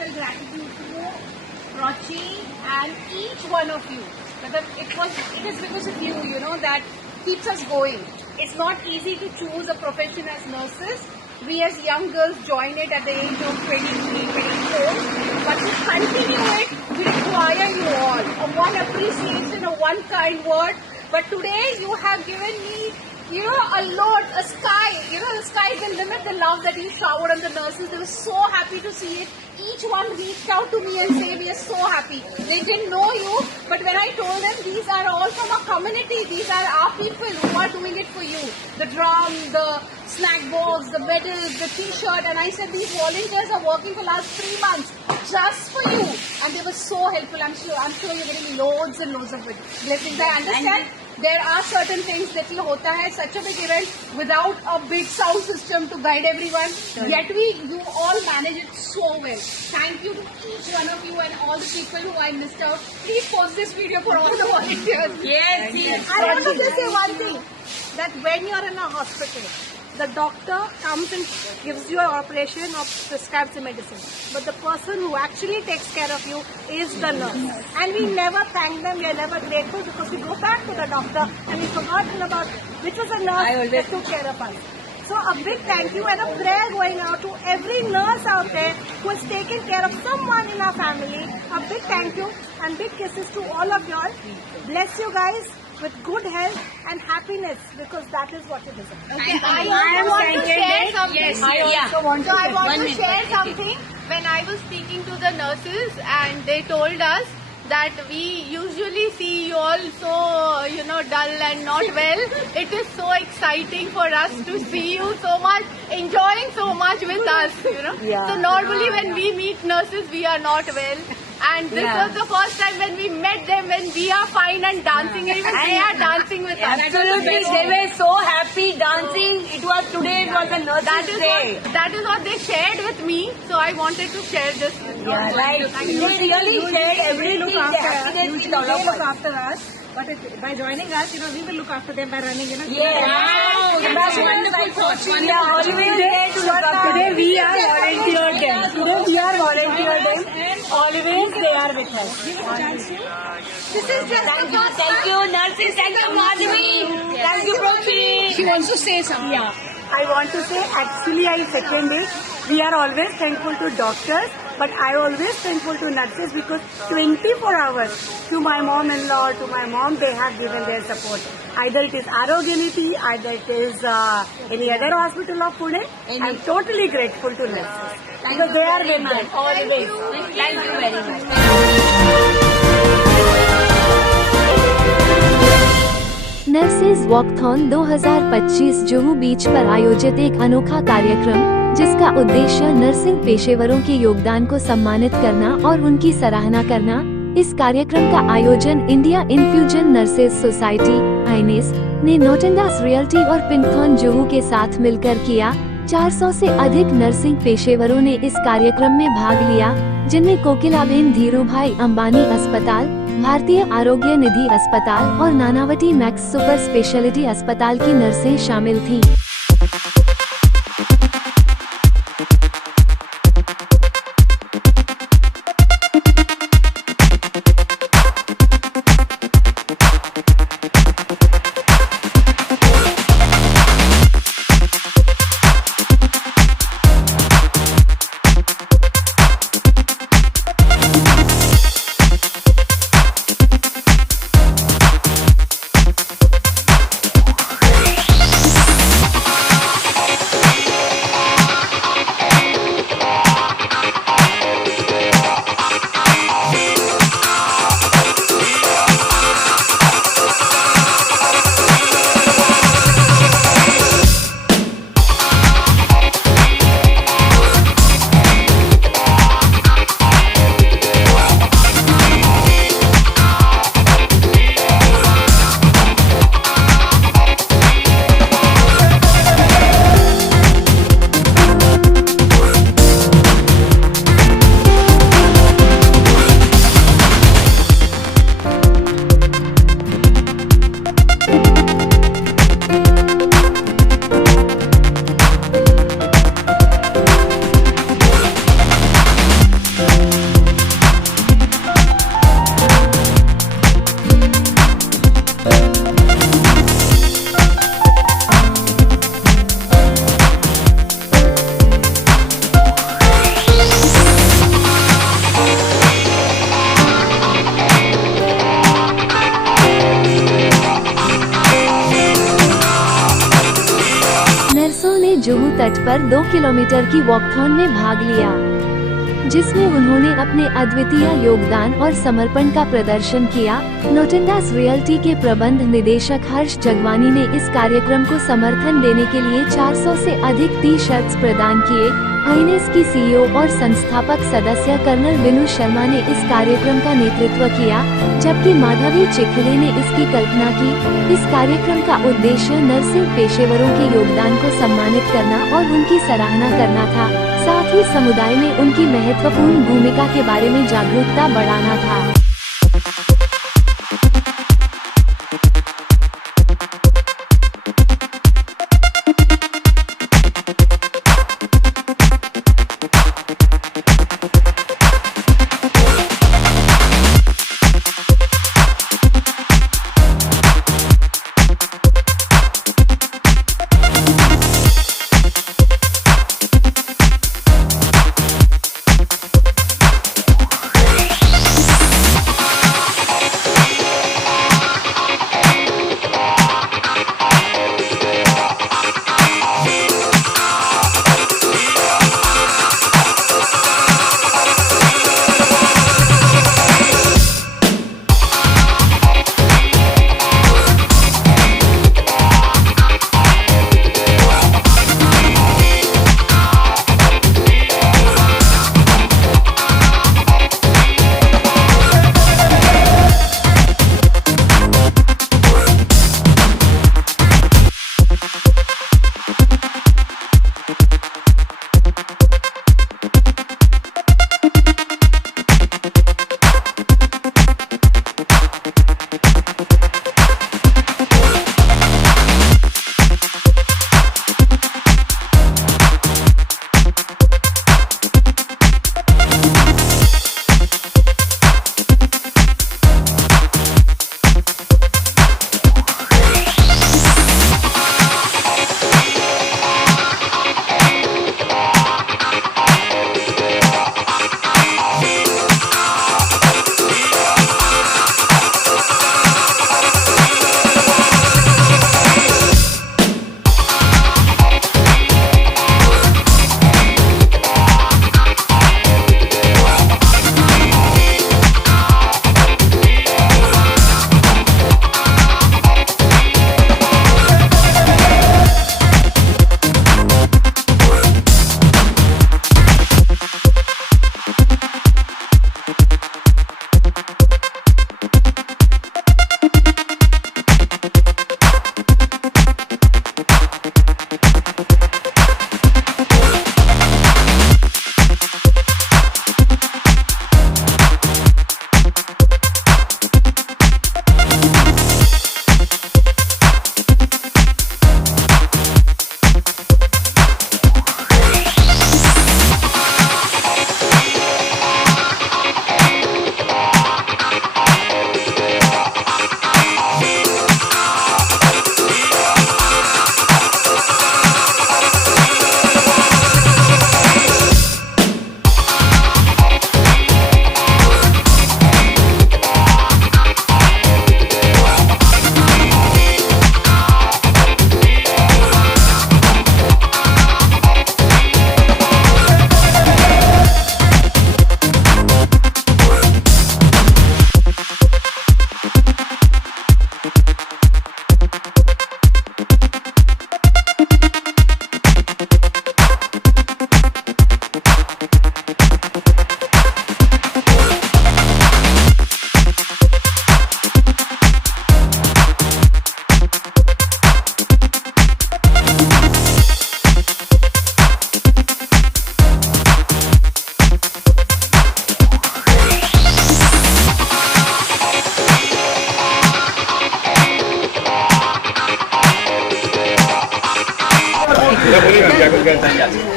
heartfelt gratitude to Prachi and each one of you. It is because of you, that keeps us going. It's not easy to choose a profession as nurses. We as young girls join it at the age of 23, 24. But to continue it, we require you all. One appreciation, one kind word. But today you have given me, a lot, a sky. The sky is the limit, the love that you showered on the nurses. They were so happy to see it. Each one reached out to me and say, we are so happy. They didn't know you, but when I told them these are all from our community, these are our people who are doing it for you. The drum, the snack box, the medals, the t-shirt, and I said these volunteers are working for the last 3 months just for you. And they were so helpful. I'm sure you're getting loads and loads of blessings. I understand. There are certain things that hota hai, such a big event without a big sound system to guide everyone. Yet you all manage it so well. Thank you to each one of you and all the people who I missed out. Please post this video for all the volunteers. Yes. I want to just say one thing, that when you are in a hospital, the doctor comes and gives you an operation or prescribes the medicine. But the person who actually takes care of you is the nurse. And we never thank them, we are never grateful because we go back to the doctor and we've forgotten about which was the nurse that took care of us. So a big thank you and a prayer going out to every nurse out there who has taken care of someone in our family. A big thank you and big kisses to all of y'all. Bless you guys with good health and happiness, because that is what you deserve. Okay, I want to share something. Yes, I want to share something. When I was speaking to the nurses and they told us that we usually see you all so, dull and not well. It is so exciting for us to see you so much, enjoying so much with us, Yeah. So normally when we meet nurses, we are not well. And this was the first time when we met them, when we are fine and dancing, and even they are dancing with us. Absolutely, they were so happy dancing. Today it was a nurse's day. That is what they shared with me, so I wanted to share this with you. Yeah, right. They really shared everything. Look after us. Happiness with Usually all they of look us. after us. But by joining us, we will look after them by running, Yeah, that's wonderful. We are always there to look after them. Today we are volunteered them. Today we are volunteered them. Always they are with us. This is just Thank you, nurses. Thank you, Madhvi. Thank you, Prachi. She wants to say something. Yeah, I want to say, actually I second it. We are always thankful to doctors, but I always thankful to nurses because 24 hours to my mom-in-law, to my mom, they have given their support. Either it is Arogyality, either it is any other hospital of Pune. I'm totally grateful to nurses because they are with them always. Thank you very much. Nurses walkathon 2025 Juhu beach पर आयोजित एक अनोखा कार्यक्रम, जिसका उद्देश्य nursing पेशेवरों के योगदान को सम्मानित करना और उनकी सराहना करना। इस कार्यक्रम का आयोजन इंडिया इन्फ्यूजन नर्सेज सोसाइटी (आईनेस) ने नोटेंडास रियल्टी और पिंकथॉन जुहू के साथ मिलकर किया। 400 से अधिक नर्सिंग पेशेवरों ने इस कार्यक्रम में भाग लिया, जिनमें कोकिलाबेन धीरूभाई अंबानी अस्पताल, भारतीय आरोग्य निधि अस्पताल और नानावटी मैक्स सुपर स्पेशलिटी अस्पताल की नर्सें शामिल थीं। पर 2 किलोमीटर की वॉकथॉन में भाग लिया, जिसमें उन्होंने अपने अद्वितीय योगदान और समर्पण का प्रदर्शन किया। नोटिंडास रियल्टी के प्रबंध निदेशक हर्ष जगवानी ने इस कार्यक्रम को समर्थन देने के लिए 400 से अधिक टी-शर्ट्स प्रदान किए। आईएनएस की सीईओ और संस्थापक सदस्य कर्नल विनु शर्मा ने इस कार्यक्रम का नेतृत्व किया, जबकि माधवी चिखले ने इसकी कल्पना की। इस कार्यक्रम का उद्देश्य नर्सिंग पेशेवरों के योगदान को सम्मानित करना और उनकी सराहना करना था, साथ ही समुदाय में उनकी महत्वपूर्ण भूमिका के बारे में जागरूकता बढ़ाना था।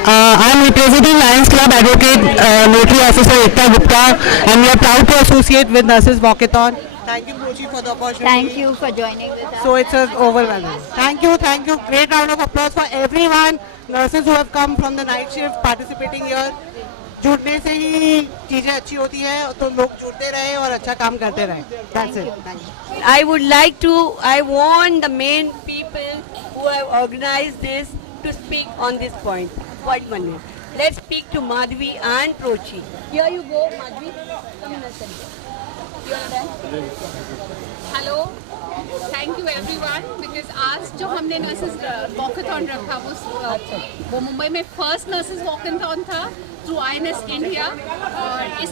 I am representing Lions Club Advocate Notary Officer Ekta Gupta, and we are proud to associate with Nurses Walkathon. Thank you, Ruchi, for the opportunity. Thank you for joining with us. So it's overwhelming. Thank you. Great round of applause for everyone, nurses who have come from the night shift participating here. जुड़ने से ही चीजें अच्छी होती है, तो लोग जुड़ते रहे और अच्छा काम करते रहे. That's it. Thank you. I want the main people who have organized this to speak on this point. One minute. Let's speak to Madhvi and Prochi. Here you go, Madhvi. Come in a second. You are done? Hello thank you everyone because आज जो हमने nurses walkathon रखा वो मुंबई में first nurses walkathon था through INS India और इस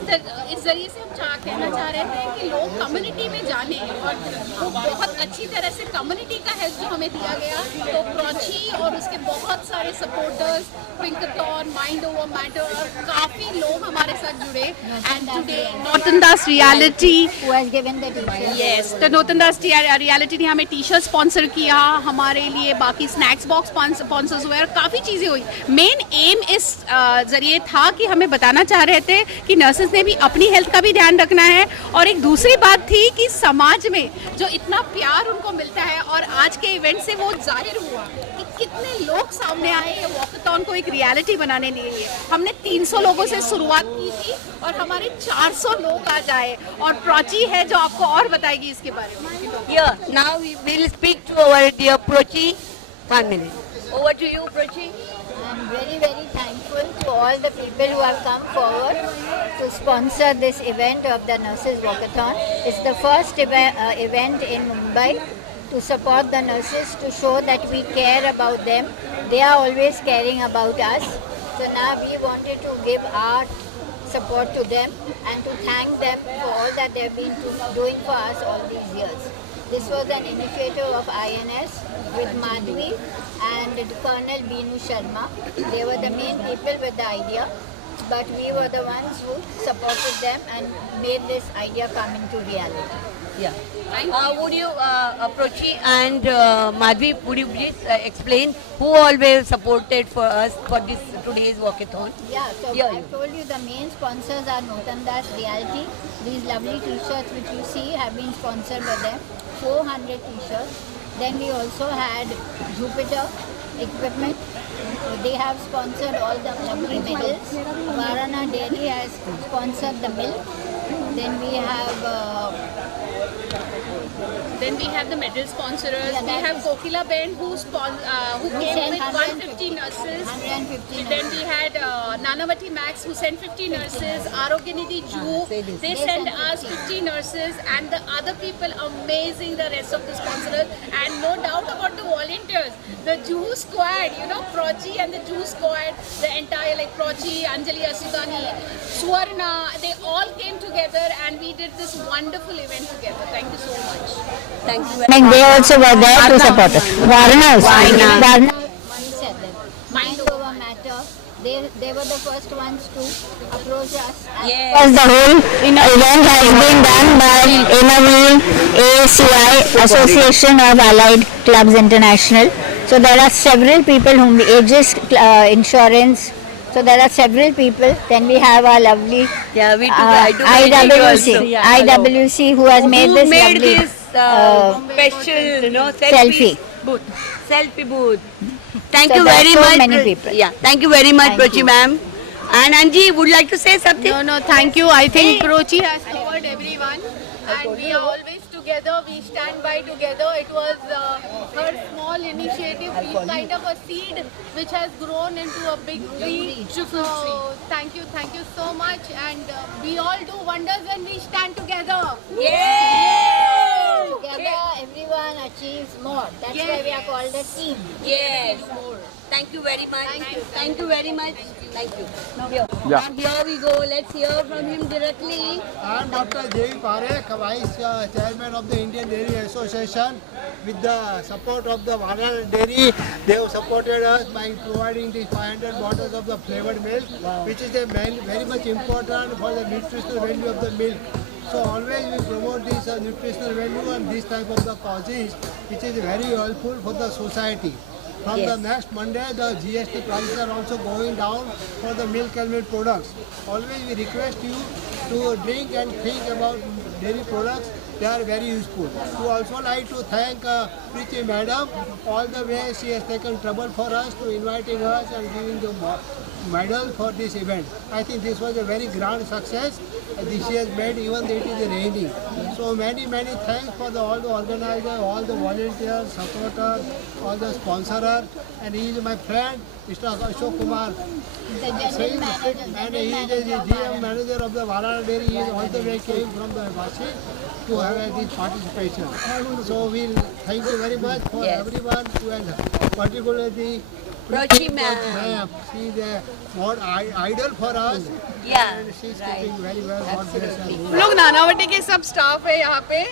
जरिए से हम कहना चाह रहे थे कि लोग कम्युनिटी में जाने और वो बहुत अच्छी तरह से कम्युनिटी का हेल्प जो हमें दिया गया तो प्रॉची और उसके बहुत सारे supporters Pinkathon mind over matter और काफ़ी लोग हमारे साथ जुड़े and today Nautan Das reality yes तो नौतन दास रियलिटी ने हमें टी शर्ट स्पॉन्सर किया हमारे लिए बाकी स्नैक्स बॉक्स स्पॉन्सर्स हुए और काफ़ी चीज़ें हुई मेन एम इस जरिए था कि हमें बताना चाह रहे थे कि नर्सेज ने भी अपनी हेल्थ का भी ध्यान रखना है और एक दूसरी बात थी कि समाज में जो इतना प्यार उनको मिलता है और आज के इवेंट से वो जाहिर हुआ कि कितने लोग सामने आए ये वॉकथॉन को एक रियलिटी बनाने के लिए हमने 300 लोगों से शुरुआत की थी और हमारे 400 लोग आज आए और प्रॉची है जो आपको और बताएगी इसके बारे में Yeah, now we will speak to our dear Prochi. 1 minute. Over to you, Prochi. I'm very, very thankful to all the people who have come forward to sponsor this event of the Nurses Walkathon. It's the first event in Mumbai to support the nurses, to show that we care about them. They are always caring about us. So now we wanted to give our support to them and to thank them for all that they've been doing for us all these years. This was an initiative of INS with Madhvi and Colonel Binu Sharma. They were the main people with the idea, but we were the ones who supported them and made this idea come into reality. Yeah. Would you, Prochi and Madhvi, would you please explain who always supported for us for this today's walkathon? Yeah, so Yeah, I told you the main sponsors are Notan Das Realty. These lovely t-shirts which you see have been sponsored by them. 400 t-shirts. Then we also had Jupiter Equipment. They have sponsored all the lovely medals. Varana Dairy has sponsored the milk. Then we have the medal sponsors. We have Kokila Ben who came with 150 nurses. 150 Then we had Nanavati Max who sent 50 nurses. Aroginidhi Ju, they sent us 50 nurses and the other people amazing, the rest of the sponsors. And no doubt about the volunteers. The Jew squad, you know, Prochi and the Jew squad, the entire like Prochi, Anjali Asudani, Swarna, they all came together and we did this wonderful event together. Thank you so much. Thank you. they also were there to support us. Varna. Mind over matter. They were the first ones to approach us. Yes. The whole event has been done by Innovil ACI, Association of Allied Clubs International. So there are several people whom Aegis Insurance. So there are several people. Then we have our lovely Yeah, we took, I took a video also. IWC who has made this lovely this special, you know, selfie booth. Selfie booth. Thank So you there are very so much. many people. Yeah, thank you very much, Thank Prochi you. ma'am. And Anji, would you like to say something? No, thank you. I think Prochi has covered everyone. And we are always together. We stand by together. It was her small initiative. We kind of a seed which has grown into a big tree. So thank you so much. And we all do wonders when we stand together. Together, everyone achieves more. That's Yes. why we are called a team. Yes. Thank you very much. Thank you very much. Thank you. Here. Yeah. And here we go. Let's hear from him directly. I am Dr. J.V. Parekh, Vice Chairman of the Indian Dairy Association. With the support of the Varna Dairy, they have supported us by providing the 500 bottles of the flavored milk, which is very much important for the nutritional value of the milk. So always we promote this nutritional value and this type of the causes, which is very helpful for the society. From the next Monday, the GST prices are also going down for the milk and milk products. Always we request you to drink and think about dairy products. They are very useful. We also like to thank Preeti Madam. All the way she has taken trouble for us to inviting us and giving the medal for this event. I think this was a very grand success. This year's made even though it is raining. So many thanks for all the organizers, all the volunteers, supporters, all the sponsorers, and he is my friend, Mr. Ashok Kumar. The general manager. And he is the GM manager of the Varana Dairy. He is all the way came from the Vashi to have this participation. So we'll thank you very much for everyone, and particularly Prochi ma'am. She is a more idol for us. Yeah, And she's right. keeping very well. God bless her. हम लोग नानावटी के सब staff है यहाँ पे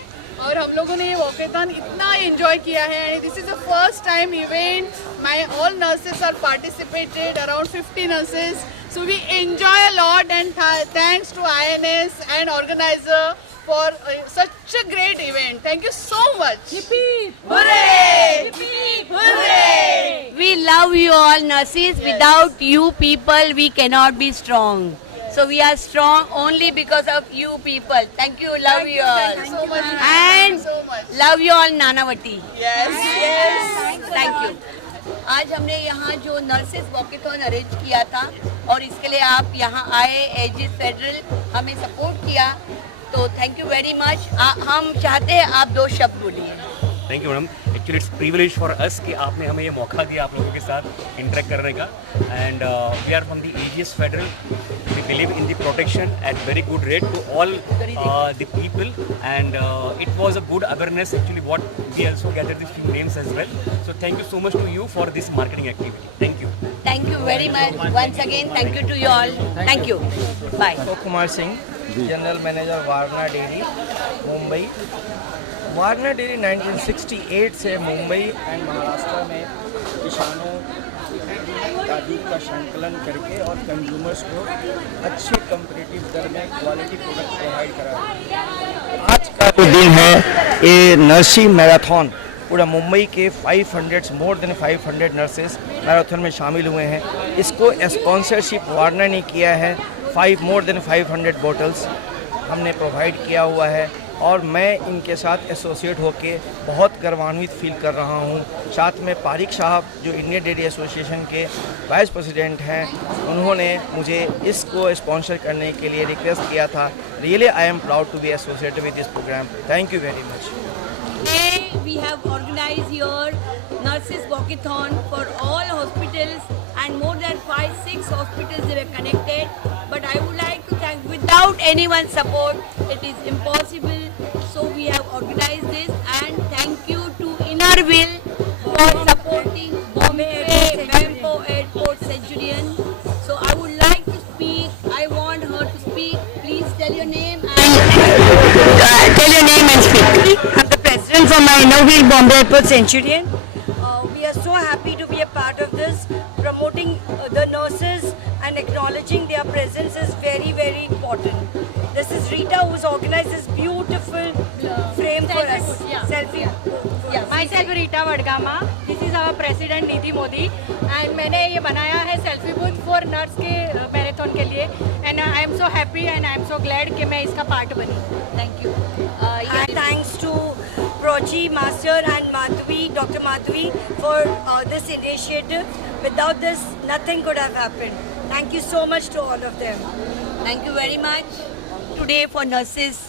और हम लोगों ने ये वॉकेथॉन इतना एंजॉय किया है. This is the first time event. My all nurses are participated, around 50 nurses. So we enjoy a lot, and thanks to INS and organizer for such a great event. Thank you so much. Hooray! Hooray! We love you all nurses. Without you people, we cannot be strong. So we are strong only because of you people. Thank you, love you all. Thank you so much. And so much. love you all Nanavati. Yes. Thank you. आज हमने यहाँ जो nurses walkathon arrange किया था और इसके लिए आप यहाँ आए, एजिस फेडरल हमें सपोर्ट किया, तो थैंक यू वेरी मच. हम चाहते हैं आप 2 शब्द बोलिए. Thank you madam. Actually it's privilege for us कि आपने हमें ये मौका दिया आप लोगों के साथ इंटरेक्ट करने का. And we are from the Ageas Federal. We believe in the protection at very good rate to all the people, and it was a good awareness actually what we also gathered the few names as well. So thank you so much to you for this marketing activity. Thank you. Thank you very much. Once again, thank you to you all. Thank you. Bye. Ashok Kumar Singh, general manager Varna dairy Mumbai. Varna dairy 1968 से Mumbai and Maharashtra में किसानों का दूध का संकलन करके और consumers को अच्छे कंपटीटिव दर में क्वालिटी प्रोडक्ट प्रोवाइड करा रही है. आज का जो दिन है ये नर्सिंग मैराथन, पूरा मुंबई के 500 मोर देन 500 नर्सेस मैराथन में शामिल हुए हैं. इसको स्पॉन्सरशिप वारना ने किया है. मोर देन 500 बोटल्स हमने प्रोवाइड किया हुआ है और मैं इनके साथ एसोसिएट होके बहुत गर्वान्वित फील कर रहा हूँ. साथ में पारिक साहब जो इंडियन डेयरी एसोसिएशन के वाइस प्रेसिडेंट हैं, उन्होंने मुझे इसको स्पॉन्सर करने के लिए रिक्वेस्ट किया था. Really I am proud to be associated with this programme. Thank you very much. Today we have organized here nurses walkathon for all hospitals, and more than 5-6 hospitals they were connected. But I would like to thank, without anyone's support it is impossible. So we have organized this, and thank you to Innerville for supporting Bombay Bampo Airport Centurion. So I would like to speak. I want her to speak. Please tell your name and speak. I'm the president from my Innerville Bombay Airport Centurion. We are so happy to be a part of this. Promoting the nurses and acknowledging their presence is very, very important. This is Rita who's organized this beautiful frame for us. Selfie. Myself Rita Vadgama. This is our president Nidhi Modi, and मैंने ये बनाया है selfie booth for nurse के marathon के लिए, and I am so happy and I am so glad कि मैं इसका पार्ट बनी. Thank you. And thanks to Prochi Master and Madhvi, Dr. Madhvi for this initiative. Without this, nothing could have happened. Thank you so much to all of them. Thank you very much. Today for nurses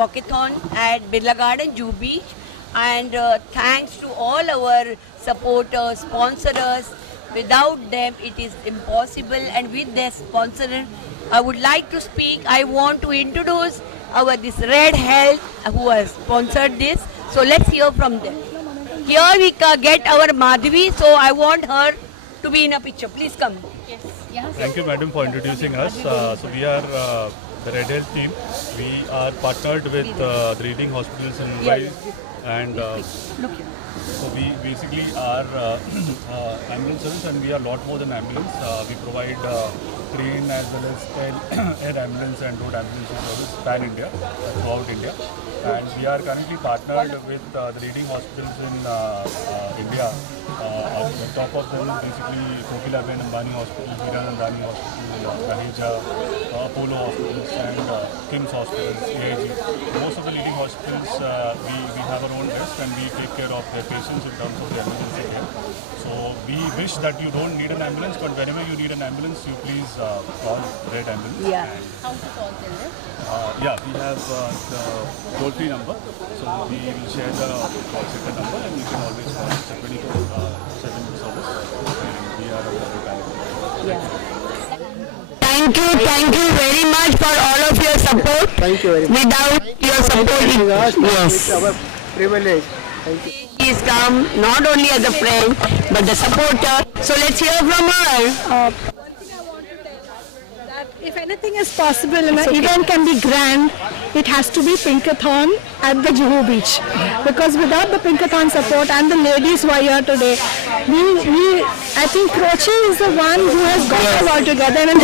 walkathon at Birla Garden, Juhu Beach, and thanks to all our supporters, sponsors. Without them, it is impossible. And with their sponsor, I would like to speak. I want to introduce this Red Health who has sponsored this. So let's hear from them. Here we get our Madhvi. So I want her to be in a picture. Please come. Thank you, madam, for introducing us. So we are the Red Health team. We are partnered with the leading hospitals in Mumbai, and so we basically are ambulance service, and we are a lot more than ambulance. We provide train as well as air ambulance and road ambulance service pan India, throughout India. And we are currently partnered with the leading hospitals in India. On top of them is basically Kokila Ben Ambani Hospital, Hiranandani Hospital, Raheja, Apollo Hospitals. and King's Hospitals, AIG. Most of the leading hospitals, we have our own desk and we take care of their patients in terms of the emergency care. So we wish that you don't need an ambulance, but whenever you need an ambulance, you please call Red Ambulance. Yeah. How to call them? Yeah, we have the toll-free number. So we will share the call center number and you can always call. It's a 24/7 service and we are available. Yeah. Thank you very much for all of your support. Thank you very much. Without your support, It's our privilege. Thank you. he's come not only as a friend but the supporter. So let's hear from her. If anything is possible and an event can be grand, it has to be Pinkathon at the Juhu Beach. Because without the Pinkathon support and the ladies who are here today, I think Prochi is the one who has got us all together. And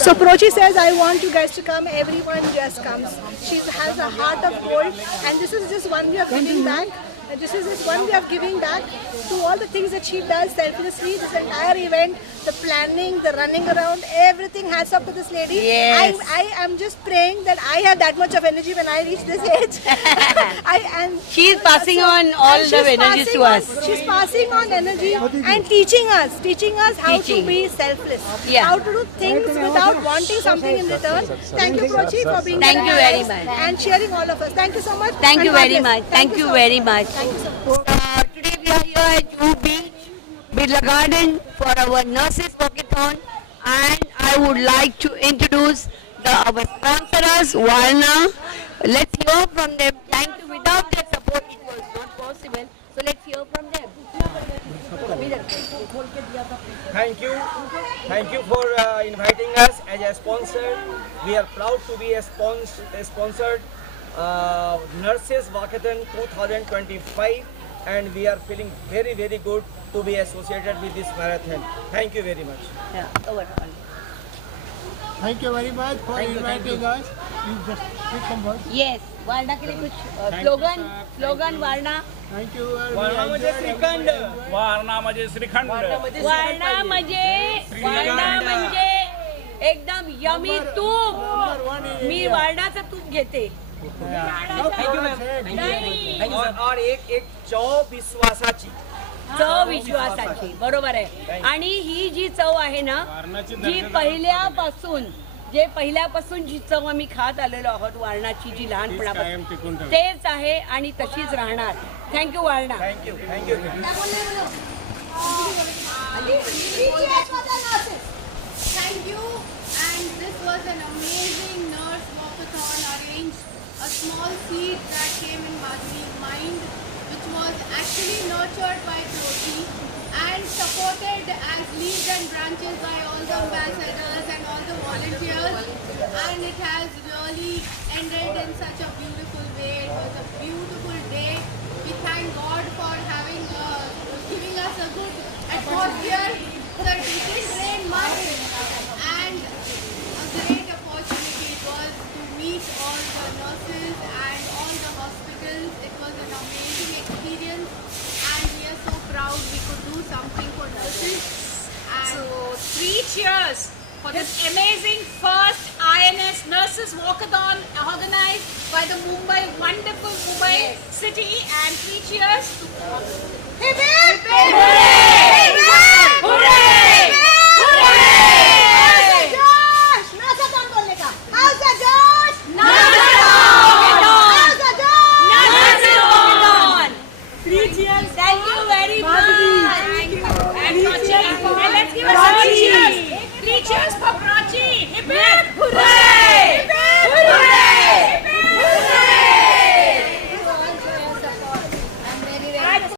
so Prochi says, I want you guys to come, everyone just comes. She has a heart of gold and this is just one way of giving back. And this is just one way of giving back to all the things that she does selflessly. This entire event, the planning, the running around, everything hats up to this lady. Yes. I am just praying that I have that much of energy when I reach this age. She's passing on all and the she's energies passing to on- us. She's passing on energy and teaching us how to be selfless. Yeah. How to do things without wanting something in return. Thank you, Prochi, for being Thank there you very with us much. and cheering all of us. Thank you so much. Thank and you God very bless. much. Thank you so very much. Thank you so much. Today we are here at Juhu Beach, Birla Garden for our Nurses Walkathon, and I would like to introduce our sponsors, Varna. Let's hear from them. Thank you. Without their support, it was not possible. So let's hear from them. Thank you for inviting us as a sponsor. We are proud to be a sponsored Nurses Walkathon 2025, and we are feeling very good to be associated with this marathon. Thank you very much. Yeah, over. Thank you very much for inviting us. You just speak some words. Yes, Varna के लिए कुछ slogan Varna. Thank you. Warna म्हणजे श्रीखंड. वारणा म्हणजे श्रीखंड. वारणा म्हणजे एकदम yummy तूप. मी वारणाचं तूप घेते. और एक चव विश्वासाची. चव विश्वासाची, बरोबर आहे. आणि ही जी चव आहे ना, जी पहिल्यापासून जी चव आम्ही खात आलेलो आहोत वारणाची, जी लहानपणापासून तेच आहे आणि तशीच राहणार. Thank you Warna. Thank you. Thank you, and this was an amazing nurse walkathon arranged. A small seed that came in Madhuri's mind, which was actually nurtured by Prochi and supported as leaves and branches by all the ambassadors and all the volunteers, and it has really ended in such a beautiful way. It was a beautiful day. We thank God for giving us a good atmosphere. The it didn't rain much, and a great opportunity it was to meet all the nurses and all the hospitals. It was an amazing experience, and we are so proud we could do something for nurses. And So 3 cheers for this amazing first INS Nurses Walkathon organized by the wonderful Mumbai city, and 3 cheers to hip hip!